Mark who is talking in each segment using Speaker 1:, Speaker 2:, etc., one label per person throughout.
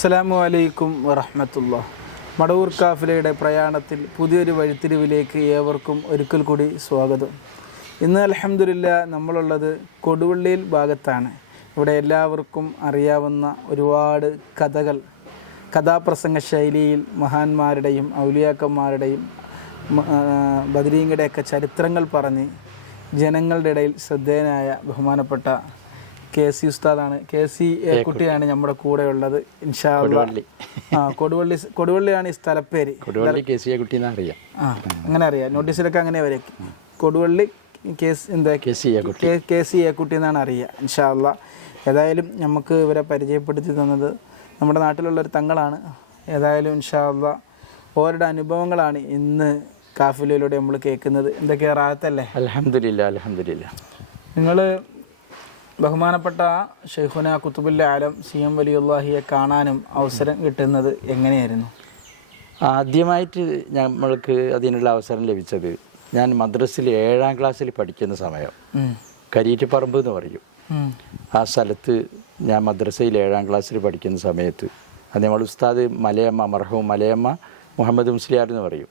Speaker 1: അസ്സലാമു അലൈക്കും വറഹമത്തുള്ള മടവൂർ കാഫിലയുടെ പ്രയാണത്തിൽ പുതിയൊരു വഴിത്തിരിവിലേക്ക് ഏവർക്കും ഒരിക്കൽ കൂടി സ്വാഗതം. ഇന്ന് അലഹമില്ല നമ്മളുള്ളത് കൊടുവള്ളിയിൽ ഭാഗത്താണ്. ഇവിടെ എല്ലാവർക്കും അറിയാവുന്ന ഒരുപാട് കഥകൾ കഥാപ്രസംഗ ശൈലിയിൽ മഹാന്മാരുടെയും ഔലിയാക്കന്മാരുടെയും ബദരീങ്ങയുടെയൊക്കെ ചരിത്രങ്ങൾ പറഞ്ഞ് ജനങ്ങളുടെ ഇടയിൽ ശ്രദ്ധേയനായ ബഹുമാനപ്പെട്ട കെ സി ഉസ്താദാണ്. കെ സി എ കുട്ടിയാണ് നമ്മുടെ കൂടെ ഉള്ളത് അള്ളാ. ആ കൊടുവള്ളി കൊടുവള്ളിയാണ് ഈ സ്ഥലപ്പേര്.
Speaker 2: കൊടുവള്ളി കെ സി എ കുട്ടീനെ അറിയാം
Speaker 1: ആ അങ്ങനെ അറിയാം. നോട്ടീസിലൊക്കെ അങ്ങനെ വരെ. കൊടുവള്ളി കേസ് എന്താ?
Speaker 2: കെ സി എ കുട്ടി.
Speaker 1: കെ സി എ കുട്ടി എന്നാണ് അറിയുക ഇൻഷാ അള്ളാ ഏതായാലും നമുക്ക് ഇവരെ പരിചയപ്പെടുത്തി തന്നത് നമ്മുടെ നാട്ടിലുള്ള ഒരു തങ്ങളാണ്. ഏതായാലും ഇൻഷാ അള്ളാ ഓരുടെ അനുഭവങ്ങളാണ് ഇന്ന് കാഫിലയിലൂടെ നമ്മൾ കേൾക്കുന്നത്. എന്തൊക്കെയാ റാത്തല്ലേ
Speaker 2: അലഹമില്ല അലഹമില്ല
Speaker 1: നിങ്ങൾ ബഹുമാനപ്പെട്ട ഷെയ്ഖുന കുത്തുബുല്ല ആലം സി എം വലിയുള്ളാഹിയെ കാണാനും അവസരം കിട്ടുന്നത് എങ്ങനെയായിരുന്നു?
Speaker 2: ആദ്യമായിട്ട് നമ്മൾക്ക് അതിനുള്ള അവസരം ലഭിച്ചത് ഞാൻ മദ്രസിൽ ഏഴാം ക്ലാസ്സിൽ പഠിക്കുന്ന സമയം. കരീറ്റിപ്പറമ്പ് എന്ന് പറയും. ആ സ്ഥലത്ത് ഞാൻ മദ്രസയിൽ ഏഴാം ക്ലാസ്സിൽ പഠിക്കുന്ന സമയത്ത് അത് നമ്മൾ ഉസ്താദ് മലയമ്മ മർഹവും മലയമ്മ മുഹമ്മദ് മുസ്ലിയാർ എന്ന് പറയും.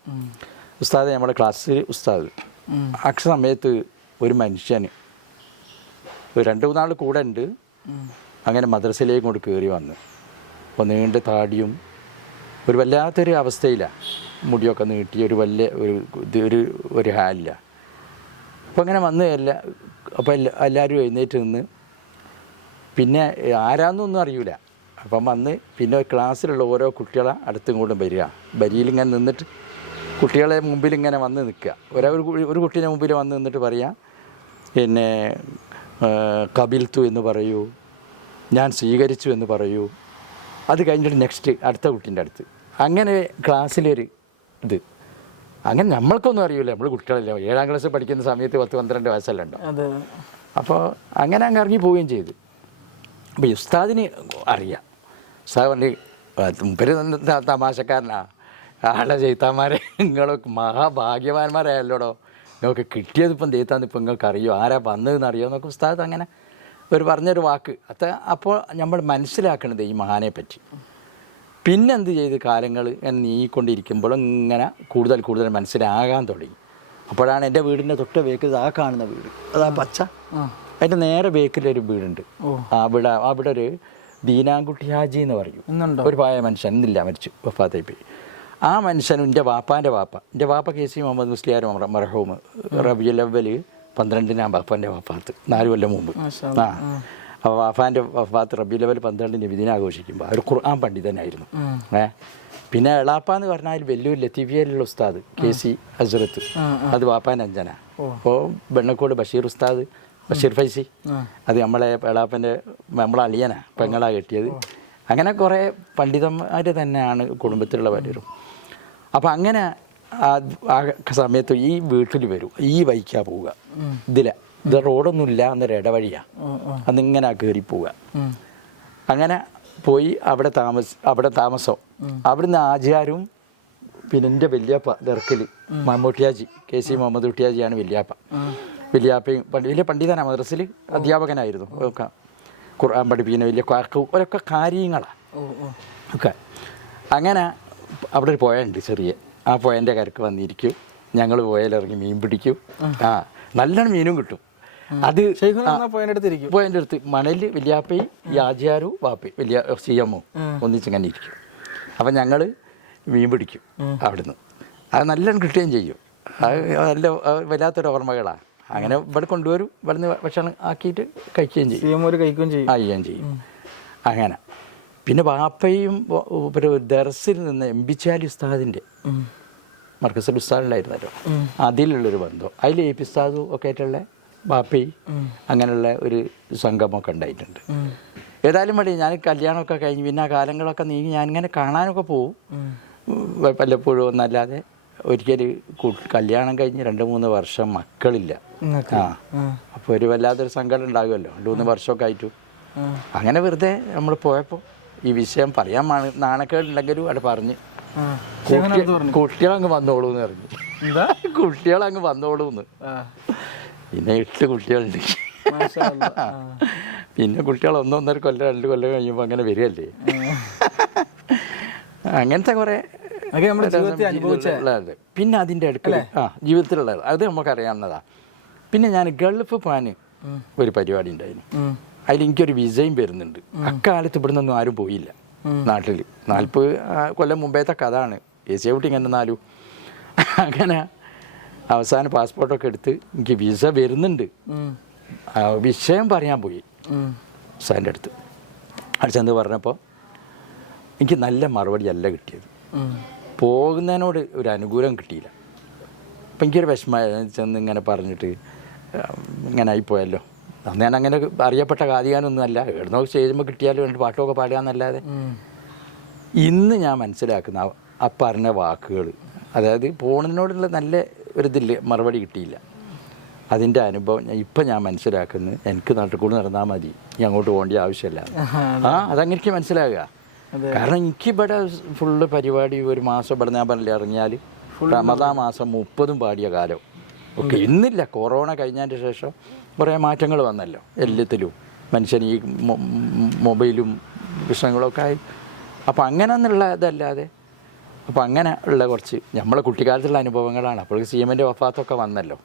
Speaker 2: ഉസ്താദ് നമ്മുടെ ക്ലാസ്സിൽ ഉസ്താദ്. ആ സമയത്ത് ഒരു മനുഷ്യന് രണ്ട് മൂന്നാൾ കൂടെ ഉണ്ട്. അങ്ങനെ മദ്രസയിലേക്ക് കൊണ്ട് കയറി വന്ന്. അപ്പോൾ നീണ്ട താടിയും ഒരു വല്ലാത്തൊരു അവസ്ഥയിലാണ് മുടിയൊക്കെ നീട്ടി ഒരു വല്ല ഒരു ഒരു ഒരു ഹാലില്ല അപ്പോൾ അങ്ങനെ വന്ന് എല്ലാ അപ്പോൾ എല്ലാ എല്ലാവരും എഴുന്നേറ്റ് നിന്ന് പിന്നെ ആരാന്നൊന്നും അറിയില്ല അപ്പം വന്ന് പിന്നെ ക്ലാസ്സിലുള്ള ഓരോ കുട്ടികളെ അടുത്തും കൂടെ വരിക. വരിയിലിങ്ങനെ നിന്നിട്ട് കുട്ടികളെ മുമ്പിൽ ഇങ്ങനെ വന്ന് നിൽക്കുക. ഒരാ ഒരു കുട്ടീനെ മുമ്പിൽ വന്ന് നിന്നിട്ട് പറയാം പിന്നെ കബിൽത്തു എന്ന് പറയൂ ഞാൻ സ്വീകരിച്ചു എന്ന് പറയൂ അത് കഴിഞ്ഞിട്ട് നെക്സ്റ്റ് അടുത്ത കുട്ടീന്റെ അടുത്ത്. അങ്ങനെ ക്ലാസ്സിലൊരു ഇത്. അങ്ങനെ നമ്മൾക്കൊന്നും അറിയില്ല. നമ്മൾ കുട്ടികളല്ല. ഏഴാം ക്ലാസ് പഠിക്കുന്ന സമയത്ത് പത്ത് പന്ത്രണ്ട് വയസ്സല്ല ഉണ്ടോ
Speaker 1: അത്.
Speaker 2: അപ്പോൾ അങ്ങനെ അങ്ങ് ഇറങ്ങി പോവുകയും ചെയ്തു. അപ്പോൾ ഉസ്താദിന് അറിയാം. ഉസ്താദ് പറഞ്ഞു മുപ്പര് തമാശക്കാരനാ. ആളെ ചെയ്ത്താന്മാരെ നിങ്ങളൊക്കെ മഹാഭാഗ്യവാന്മാരായല്ലോടോ. നിങ്ങൾക്ക് കിട്ടിയത് ഇപ്പം നിങ്ങൾക്ക് അറിയോ ആരാ വന്നതെന്ന് അറിയോ എന്നൊക്കെ ഉസ്താദ് അങ്ങനെ ഒരു പറഞ്ഞൊരു വാക്ക്. അത് അപ്പോൾ നമ്മൾ മനസ്സിലാക്കണത് ഈ മഹാനെ പറ്റി. പിന്നെന്ത് ചെയ്ത് കാലങ്ങൾ ഇങ്ങനെ നീങ്ങിക്കൊണ്ടിരിക്കുമ്പോൾ ഇങ്ങനെ കൂടുതൽ കൂടുതൽ മനസ്സിലാകാൻ തുടങ്ങി. അപ്പോഴാണ് എന്റെ വീടിന്റെ തൊട്ട് ബേക്കിൽ ആ കാണുന്ന വീട്. അതാ പച്ച. അതിന്റെ നേരെ ബേക്കിലൊരു വീടുണ്ട്. അവിടെ അവിടെ ഒരു ദീനാൻകുട്ടി ഹാജി എന്ന് പറയും. ഒരു പായ മനുഷ്യൻ ഇന്നില്ല മരിച്ചു വഫാത്തായി പോയി. ആ മനുഷ്യനും എന്റെ വാപ്പാന്റെ വാപ്പ. എന്റെ വാപ്പ കെ സി മുഹമ്മദ് മുസ്ലിയാർ മർഹൂം. റബിയുൽ അവ്വൽ പന്ത്രണ്ടിനാണ് വാപ്പാന്റെ വാപ്പാത്ത് നാല് കൊല്ലം മുമ്പ്. ആ. അപ്പോൾ വാപ്പാന്റെ വാപ്പാത്ത് റബിയുൽ അവൽ പന്ത്രണ്ടിന് വിധിനെ ആഘോഷിക്കുമ്പോൾ ഒരു ഖുർആൻ പണ്ഡിതനായിരുന്നു. ഏ? പിന്നെ എളാപ്പ എന്ന് പറഞ്ഞാൽ വലിയൊരു ലത്തീഫിയയിലുള്ള ഉസ്താദ് കെ സി ഹസ്രത്ത്. അത് വാപ്പാൻ അഞ്ചന അപ്പോൾ ബെണ്ണക്കോട് ബഷീർ ഉസ്താദ് ബഷീർ ഫൈസി. അത് നമ്മളെ എളാപ്പന്റെ നമ്മളെ അളിയനാണ് പെങ്ങളാണ് കെട്ടിയത്. അങ്ങനെ കുറേ പണ്ഡിതന്മാർ തന്നെയാണ് കുടുംബത്തിലുള്ള പലരും അപ്പം അങ്ങനെ ആ സമയത്ത് ഈ വീട്ടിൽ വരും. ഈ വൈക്കാ പോവുക. ഇതില. ഇത് റോഡൊന്നുമില്ല എന്നൊരു ഇടവഴിയാ. അന്നിങ്ങനെ കയറി പോവുക അങ്ങനെ പോയി അവിടെ താമസ അവിടെ താമസം. അവിടുന്ന് ആചാരും പിന്നെ എന്റെ വല്യാപ്പ ദർക്കൽ മമ്മൂട്ടിയാജി കെ സി മുഹമ്മദ് കുട്ടിയാജിയാണ് വല്യാപ്പ. വല്യാപ്പയും പണ്ട് വലിയ പണ്ഡിതനാണ് മദ്രസിൽ അധ്യാപകനായിരുന്നു. ഒക്കെ ഖുർആൻ പഠിപ്പിക്കുന്ന വലിയ ഒരൊക്കെ കാര്യങ്ങളാണ് ഒക്കെ. അങ്ങനെ അവിടെ ഒരു പുഴയുണ്ട് ചെറിയ. ആ പുഴന്റെ കരക്ക് വന്നിരിക്കും. ഞങ്ങൾ പുഴയിലിറങ്ങി മീൻ പിടിക്കും. ആ. നല്ലോണം മീനും കിട്ടും. അത് പുഴന്റെ അടുത്ത് മണലിൽ വലിയാപ്പയും യാജിയാരും വാപ്പയും വലിയ സി എമ്മും ഒന്നിച്ചിങ്ങനെ ഇരിക്കും. അപ്പം ഞങ്ങൾ മീൻ പിടിക്കും അവിടുന്ന്. അത് നല്ലോണം കിട്ടുകയും ചെയ്യും. അത് നല്ല വല്ലാത്തൊരു ഓർമ്മകളാണ് അങ്ങനെ ഇവിടെ കൊണ്ടുവരും ഇവിടുന്ന് ഭക്ഷണം ആക്കിയിട്ട് കഴിക്കുകയും ചെയ്യും.
Speaker 1: കഴിക്കുകയും ചെയ്യും.
Speaker 2: ചെയ്യും. അങ്ങനെ. പിന്നെ വാപ്പയും ഒരു ദർസിൽ നിന്ന് എംബിച്ചാലി
Speaker 1: ഉസ്താദിന്റെ.
Speaker 2: മർക്കസൽ ഉസ്താദിലായിരുന്നല്ലോ അതിലുള്ളൊരു ബന്ധം. അതിൽ എ പി ഉസ്താദും ഒക്കെ ആയിട്ടുള്ള ബാപ്പി അങ്ങനെയുള്ള ഒരു സംഗമമൊക്കെ ഉണ്ടായിട്ടുണ്ട്. ഏതായാലും വേണ്ടി ഞാൻ കല്യാണമൊക്കെ കഴിഞ്ഞ് പിന്നെ ആ കാലങ്ങളൊക്കെ നീങ്ങി ഞാനിങ്ങനെ കാണാനൊക്കെ പോവും. വല്ലപ്പോഴും ഒന്നല്ലാതെ ഒരിക്കൽ കല്യാണം കഴിഞ്ഞ് രണ്ട് മൂന്ന് വർഷം മക്കളില്ല. ആ. അപ്പോൾ ഒരു വല്ലാത്തൊരു സങ്കടം ഉണ്ടാകുമല്ലോ. രണ്ട് മൂന്ന് വർഷമൊക്കെ ആയിട്ടു. അങ്ങനെ വെറുതെ നമ്മൾ പോയപ്പോൾ ഈ വിഷയം പറയാൻ നാണക്കേടുണ്ടെങ്കിലും അവിടെ പറഞ്ഞ്. കുട്ടികളങ്ങ് വന്നോളൂ എന്ന് പറഞ്ഞു. കുട്ടികളങ്ങ് വന്നോളൂ എന്ന്. പിന്നെ എട്ട് കുട്ടികളുണ്ട്. പിന്നെ കുട്ടികൾ ഒന്നൊന്നര കൊല്ലം രണ്ട് കൊല്ലം കഴിയുമ്പോൾ അങ്ങനെ വരികയല്ലേ? അങ്ങനത്തെ കുറേ പിന്നെ അതിന്റെ അടുക്കൽ ആ ജീവിതത്തിലുള്ളത്. അത് നമുക്കറിയാവുന്നതാ. പിന്നെ ഞാൻ ഗൾഫ് പോകാൻ ഒരു പരിപാടി ഉണ്ടായിരുന്നു. അതിൽ എനിക്കൊരു വിസയും വരുന്നുണ്ട്. അക്കാലത്ത് ഇവിടെ നിന്നൊന്നും ആരും പോയില്ല. നാട്ടിൽ നാൽപ്പത് കൊല്ലം മുമ്പേത്തെ കഥയാണ് എ സി ഔട്ടിങ് എന്നാലും നാലു അങ്ങനെ അവസാനം പാസ്പോർട്ടൊക്കെ എടുത്ത് എനിക്ക് വിസ വരുന്നുണ്ട്. വിഷയം പറയാൻ പോയി. സാറിന്റെ അടുത്ത്. അടിച്ചെന്ന് ചെന്ന് പറഞ്ഞപ്പോൾ എനിക്ക് നല്ല മറുപടി അല്ല കിട്ടിയത്. പോകുന്നതിനോട് ഒരു അനുകൂലം കിട്ടിയില്ല. അപ്പം എനിക്കൊരു വിഷമമായി. ചെന്ന് ഇങ്ങനെ പറഞ്ഞിട്ട് ഇങ്ങനെ ആയിപ്പോയല്ലോ. അന്ന് ഞാൻ അങ്ങനെ അറിയപ്പെട്ട കാതികാനൊന്നും അല്ല എവിടുന്നോ സ്റ്റേജുമ്പോൾ കിട്ടിയാലും രണ്ട് പാട്ടൊക്കെ പാടുകയെന്നല്ലാതെ. ഇന്ന് ഞാൻ മനസ്സിലാക്കുന്ന ആ- പറഞ്ഞ വാക്കുകൾ അതായത് പോണതിനോടുള്ള നല്ല ഒരിതില്ല മറുപടി കിട്ടിയില്ല. അതിന്റെ അനുഭവം ഞാൻ ഇപ്പം ഞാൻ മനസ്സിലാക്കുന്നത് എനിക്ക് നാട്ടിൽ കൂടെ നടന്നാൽ മതി. ഞാൻ അങ്ങോട്ട് പോകേണ്ട ആവശ്യമില്ല. ആ അതങ്ങനെ മനസ്സിലാകുക. കാരണം എനിക്ക് ഇവിടെ ഫുള്ള് പരിപാടി ഒരു മാസം ഇവിടെ ഞാൻ പറഞ്ഞില്ല ഇറങ്ങിയാൽ റമദാ മാസം മുപ്പതും പാടിയ കാലം. ഒക്കെ ഇന്നില്ല. കൊറോണ കഴിഞ്ഞതിന്റെ ശേഷം കുറേ മാറ്റങ്ങൾ വന്നല്ലോ എല്ലാത്തിലും. മനുഷ്യൻ ഈ മൊബൈലും വിഷയങ്ങളൊക്കെ ആയി. അപ്പം അങ്ങനെ എന്നുള്ള ഇതല്ലാതെ അപ്പം അങ്ങനെ ഉള്ള കുറച്ച് നമ്മളെ കുട്ടിക്കാലത്തുള്ള അനുഭവങ്ങളാണ്. അപ്പോൾ സി എമ്മിന്റെ വഫാത്തൊക്കെ വന്നല്ലോ.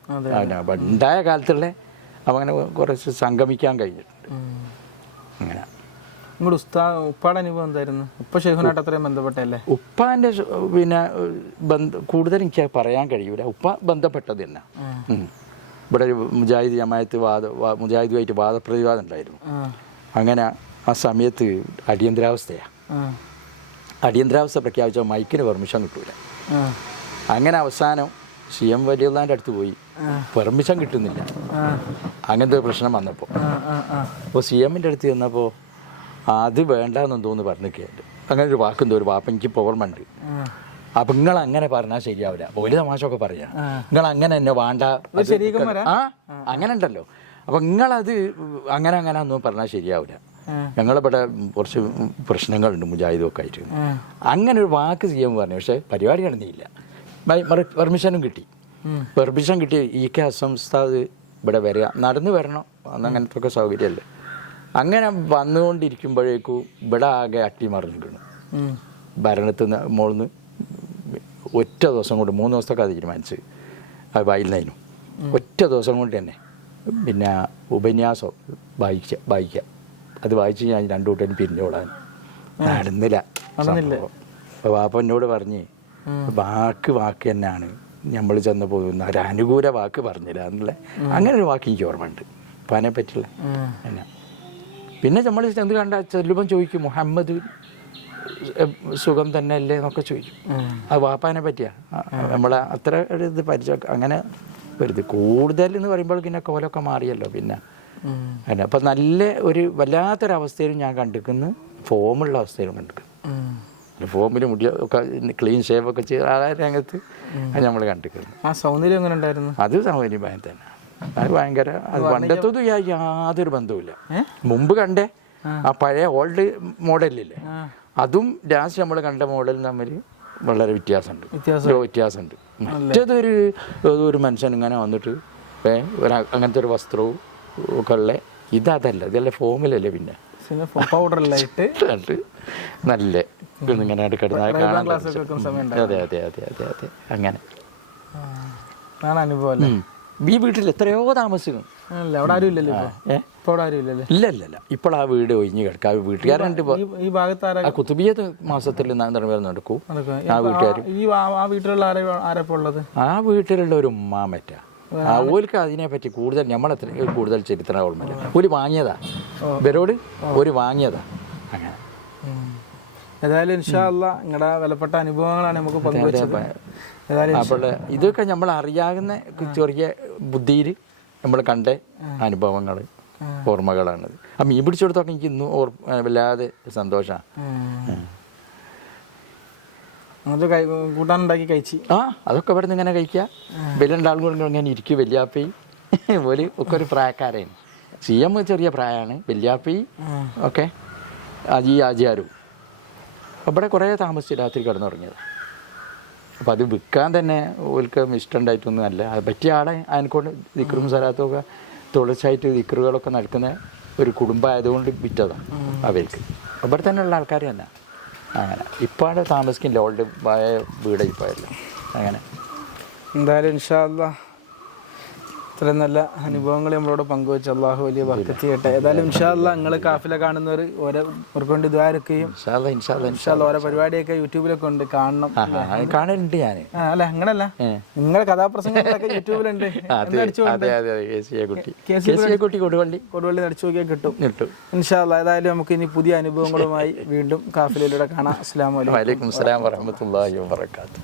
Speaker 2: ഉണ്ടായ കാലത്തുള്ള അപ്പം അങ്ങനെ കുറച്ച് സംഗമിക്കാൻ കഴിഞ്ഞിട്ടുണ്ട്. അങ്ങനെ.
Speaker 1: നിങ്ങളുടെ ഉസ്താ ഉപ്പാടെ അനുഭവം എന്തായിരുന്നു? ഉപ്പ ഷെയ്ഖുനായിട്ട് അത്രയും ബന്ധപ്പെട്ടല്ലേ
Speaker 2: ഉപ്പാന്റെ പിന്നെ ബന്ധ കൂടുതൽ എനിക്ക് പറയാൻ കഴിയൂല. ഉപ്പ ബന്ധപ്പെട്ടത് തന്നെ. ഇവിടെ ഒരു മുജാഹിദ് ജമായത്ത് വാദ മുജാഹിദുമായിട്ട് വാദപ്രതിവാദം ഉണ്ടായിരുന്നു. അങ്ങനെ ആ സമയത്ത് അടിയന്തരാവസ്ഥയാണ്. അടിയന്തരാവസ്ഥ പ്രഖ്യാപിച്ച മൈക്കിന് പെർമിഷൻ കിട്ടൂല. അങ്ങനെ അവസാനം സി എം വലിയുള്ളാന്റെ അടുത്ത് പോയി. പെർമിഷൻ കിട്ടുന്നില്ല. അങ്ങനത്തെ ഒരു പ്രശ്നം വന്നപ്പോൾ. അപ്പോൾ സി എമ്മിന്റെ അടുത്ത് ചെന്നപ്പോൾ അത് വേണ്ടെന്നും തോന്നുന്നു കേട്ടു. അങ്ങനെ ഒരു വാക്കെന്തോ ഒരു വാപ്പ എനിക്ക്
Speaker 1: പവർമുണ്ട്.
Speaker 2: അപ്പം നിങ്ങൾ അങ്ങനെ പറഞ്ഞാൽ ശരിയാവില്ല ഒരു തമാശയൊക്കെ പറയാ. നിങ്ങൾ അങ്ങനെ എന്നെ വേണ്ട? ആ അങ്ങനെ ഉണ്ടല്ലോ അപ്പൊ നിങ്ങളത് അങ്ങനെ അങ്ങനെ ഒന്നും പറഞ്ഞാൽ ശരിയാവില്ല. ഞങ്ങളിവിടെ കുറച്ച് പ്രശ്നങ്ങളുണ്ട് മുജാഹിദൊക്കെ ആയിട്ട്. അങ്ങനെ ഒരു വാക്ക് ചെയ്യാൻ പറഞ്ഞു. പക്ഷെ പരിപാടി നടന്നില്ല പെർമിഷനും കിട്ടി. പെർമിഷൻ കിട്ടി. ഈ കെ അസംസ്ഥാത് ഇവിടെ വരിക. നടന്നു വരണം. അങ്ങനത്തെ ഒക്കെ സൗകര്യമല്ലേ. അങ്ങനെ വന്നുകൊണ്ടിരിക്കുമ്പോഴേക്കും ഇവിടെ ആകെ അട്ടിമറിഞ്ഞിരിക്കുന്നു
Speaker 1: ഭരണത്തിന്
Speaker 2: ഭരണത്തിൽ നിന്ന് ഒറ്റ ദിവസം കൊണ്ട് മൂന്ന് ദിവസത്തൊക്കെ അത് തീരുമാനിച്ച് അത് വായില്ലായിരുന്നു ഒറ്റ ദിവസം കൊണ്ട് തന്നെ. പിന്നെ ഉപന്യാസം വായിക്കുക വായിക്കാം. അത് വായിച്ച് ഞാൻ രണ്ടു കൂട്ടം പിരിഞ്ഞോളാൻ നടന്നില്ല. അപ്പോൾ വാപ്പ എന്നോട് പറഞ്ഞ് വാക്ക് വാക്ക് തന്നെയാണ്. നമ്മൾ ചെന്ന് പോകുന്ന ഒരു അനുകൂല വാക്ക് പറഞ്ഞില്ല എന്നുള്ള. അങ്ങനെ ഒരു വാക്ക് എനിക്ക് ഓർമ്മയുണ്ട്. അപ്പം അതിനെ പറ്റില്ല പിന്നെ നമ്മൾ ചെന്ന് കണ്ട ചെല്ലുമ്പം ചോദിക്കും മുഹമ്മദ് സുഖം തന്നെ അല്ലേ എന്നൊക്കെ ചോദിക്കും. അത് വാപ്പാനെ പറ്റിയാ. നമ്മളെ അത്ര ഒരു ഇത് പരിചയം അങ്ങനെ വരുത്. കൂടുതൽ എന്ന് പറയുമ്പോൾ പിന്നെ കോലൊക്കെ മാറിയല്ലോ പിന്നെ. അല്ല അപ്പം നല്ല ഒരു വല്ലാത്തൊരവസ്ഥയിലും ഞാൻ കണ്ടിരിക്കുന്നു ഫോമുള്ള അവസ്ഥയിലും കണ്ടിരിക്കുന്നു. ഫോമിൽ മുടി ഒക്കെ ക്ലീൻ ഷേവ് ഒക്കെ ചെയ്ത് ആ രംഗത്ത് നമ്മൾ കണ്ടിരിക്കുന്നു
Speaker 1: ആ സൗന്ദര്യം എങ്ങനെ ഉണ്ടായിരുന്നു?
Speaker 2: അത് സൗന്ദര്യം ഭയം തന്നെ. അത് ഭയങ്കര അത് പണ്ടത്തത് യാതൊരു ബന്ധവുമില്ല.
Speaker 1: ഇല്ല
Speaker 2: മുമ്പ് കണ്ടേ ആ. പഴയ ഓൾഡ് മോഡലില്ലേ. അതും ലാസ്റ്റ് നമ്മൾ കണ്ട മോഡലും തമ്മിൽ വളരെ വ്യത്യാസമുണ്ട്. വ്യത്യാസമുണ്ട്. മറ്റേതൊരു ഒരു മനുഷ്യൻ ഇങ്ങനെ വന്നിട്ട് ഒരു അങ്ങനത്തെ ഒരു വസ്ത്രവും ഒക്കെ ഉള്ള ഇതല്ല ഇതല്ല ഫോമിലല്ലേ പിന്നെ. കണ്ട് നല്ല ഇങ്ങനെ കാണാൻ അതെ അതെ അതെ അതെ അതെ അങ്ങനെ.
Speaker 1: അനുഭവം.
Speaker 2: ഈ വീട്ടിൽ എത്രയോ താമസിക്കും.
Speaker 1: അല്ല അവിടെ ആരും ഇല്ലല്ലോ ഇപ്പൊ? അവിടെ ആരും ഇല്ലല്ലേ?
Speaker 2: ഇല്ല ഇല്ല ഇല്ല ഇപ്പോൾ ആ വീട് ഒഴിഞ്ഞു കിടക്കുക. ആ വീട്ടുകാരുണ്ട് ഇപ്പോൾ.
Speaker 1: ഈ ഭാഗത്ത്
Speaker 2: ആ കുത്തുബിയത് മാസത്തിൽ നടക്കും? ആ വീട്ടുകാർ
Speaker 1: ഈ ആ- വീട്ടിലുള്ള ആരാ ആരപ്പോ ഉള്ളത്?
Speaker 2: ആ വീട്ടിലുള്ള ഒരു ഉമ്മാമറ്റ അതിനെ അതിനെപ്പറ്റി കൂടുതൽ നമ്മളത്ര കൂടുതൽ ചരിത്ര ഓർമ്മയില്ല ഒരു വാങ്ങിയതാ. ഇവരോട് ഒരു വാങ്ങിയതാ. അങ്ങനെ.
Speaker 1: ഏതായാലും ഇൻഷാല്ല നിങ്ങളുടെ വിലപ്പെട്ട അനുഭവങ്ങളാണ് നമുക്ക് പങ്കുവച്ചത്.
Speaker 2: അപ്പോൾ ഇതൊക്കെ നമ്മൾ അറിയാവുന്ന ചെറിയ ബുദ്ധിയിൽ നമ്മൾ കണ്ട അനുഭവങ്ങൾ ഓർമ്മകളാണ് ആ. മീൻ പിടിച്ചെടുത്തൊക്കെ എനിക്ക് ഇന്നും ഓർമ്മ വല്ലാതെ സന്തോഷമാണ്
Speaker 1: കൈ കൂട്ടാനുണ്ടാക്കി കഴിച്ച്.
Speaker 2: ആ അതൊക്കെ ഇവിടെ നിന്ന് ഇങ്ങനെ കഴിക്കുക വലിയ രണ്ടാളും കൂടെ ഇങ്ങനെ ഇരിക്കും വല്യാപ്പി. ഒരു ഒക്കെ ഒരു പ്രായക്കാരാണ്. സി എം ചെറിയ പ്രായമാണ് വല്യാപ്പി ഒക്കെ അജി ആചാരും ഇവിടെ കുറേ താമസിച്ച് രാത്രി കിടന്നുറങ്ങിയത്. അപ്പം അത് വിൽക്കാൻ തന്നെ ഓൽക്ക് ഇഷ്ടമുണ്ടായിട്ടൊന്നും അല്ല. അത് പറ്റിയ ആളെ അതിനെക്കൊണ്ട് ദിക്റും സലാത്തും തുളച്ചായിട്ട് ദിക്റുകളൊക്കെ നടക്കുന്ന ഒരു കുടുംബമായതുകൊണ്ട് വിറ്റതാണ് അവർക്ക്. ഇവിടെ തന്നെയുള്ള ആൾക്കാർ തന്നെ. അങ്ങനെ. അവിടെ താമസിക്കില്ല. ഓൾഡ് ആയ വീട് ഇപ്പോൾ അങ്ങനെ.
Speaker 1: എന്തായാലും ഇൻഷാല്ല ഇത്ര നല്ല അനുഭവങ്ങൾ നമ്മളോട് പങ്കുവെച്ച അള്ളാഹു വലിയ ബർക്കത്ത് ചെയ്യട്ടെ. ഏതായാലും ഇൻഷാല്ല നിങ്ങൾ കാഫില കാണുന്നവർ ഓരോ
Speaker 2: ഇൻഷാല്ല ഇൻഷാല്ല
Speaker 1: ഓരോ പരിപാടിയൊക്കെ യൂട്യൂബിലൊക്കെ ഉണ്ട് കാണണം.
Speaker 2: കാണലുണ്ട് ഞാൻ
Speaker 1: അല്ല? അങ്ങനല്ല നിങ്ങളെ കഥാപ്രസംഗങ്ങളൊക്കെ യൂട്യൂബിലുണ്ട്.
Speaker 2: കൊടുവള്ളി.
Speaker 1: കൊടുവള്ളി നടിച്ചു നോക്കിയാൽ കിട്ടും.
Speaker 2: കിട്ടും.
Speaker 1: ഇൻഷാല്ല ഏതായാലും നമുക്ക് ഇനി പുതിയ അനുഭവങ്ങളുമായി വീണ്ടും കാഫിലയിലൂടെ കാണാം. അസ്ലാം വലൈക്കും
Speaker 2: വറഹമത്തല്ലാഹി വാബർക്കാത്തു